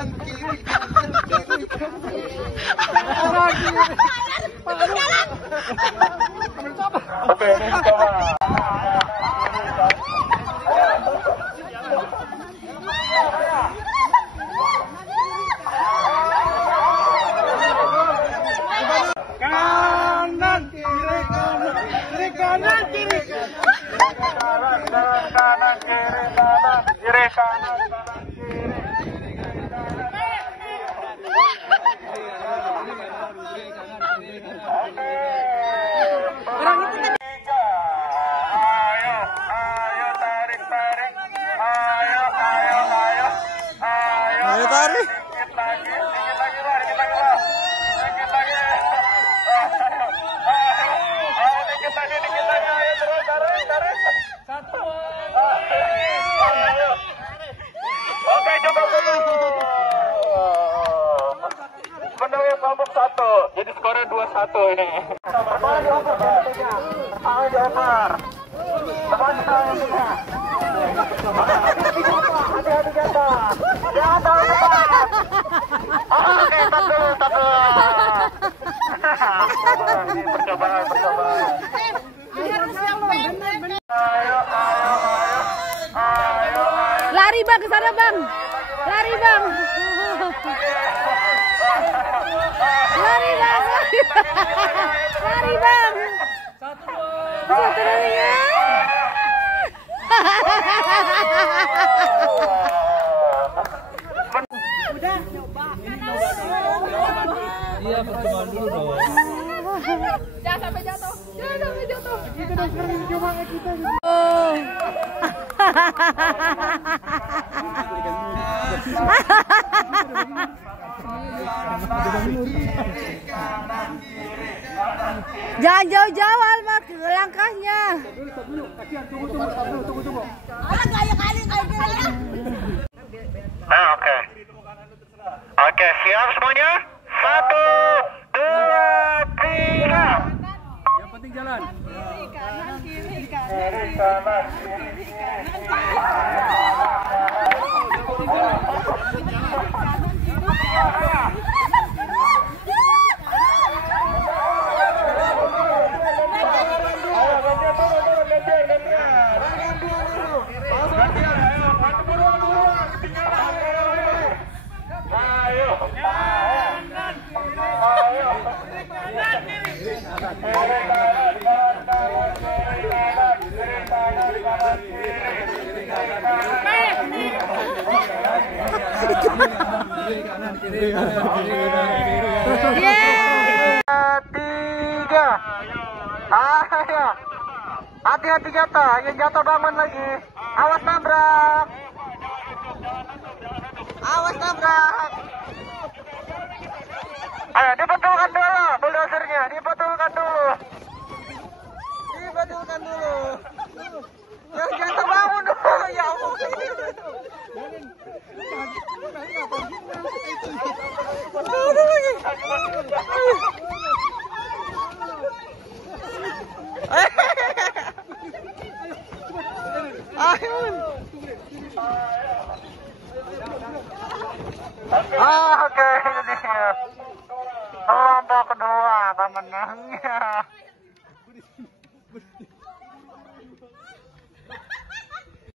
Oke, ini coba. Kanan kiri kanan kiri Kanan kanan kiri kanan kiri kanan kiri. Ayo tarik. Oke, coba dulu. Menuju kelompok 1. Jadi skornya 2-1 ini. Ayo diantar. Hati-hati jatuh. Jatuh cepat. Oke, tak dulu. Percobaan. Ayo. Lari bang, ke sana bang. Lari bang. Lari bang. Lari bang. Satu lagi ya. Udah coba. Iya, percobaan dulu dong. Jangan sampai jatuh. Kita udah sekarang coba kita. Oh. Jangan jauh-jauh Alma ke langkahnya. Tunggu. Oke, siap semuanya? 1, 2, 3. Yang penting jalan. Kiri kanan. Tiga. Ayo. Hati-hati jatuh. Yang jatuh bangun lagi. Awas nabrak. Ayo dibetulkan dulu buldozernya. Dibetulkan dulu. Yang jatuh bangun dulu. Ya Allah. Oke, ini dia kelompok kedua pemenangnya.